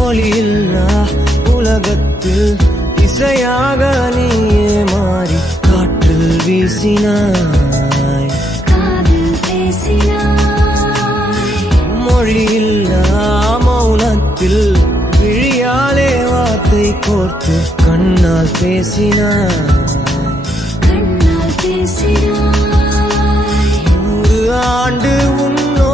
ஒளியில்லா உலகத்தில் இசையாக நீயே மாறி காற்றில் வீசினாய், காதில் பேசினாய். மொழியில்லா மௌனத்தில் விழியாலே வார்த்தை கோர்த்து கண்ணால் பேசினாய், கண்ணால் பேசினாய். 100 ஆண்டு உன்னோ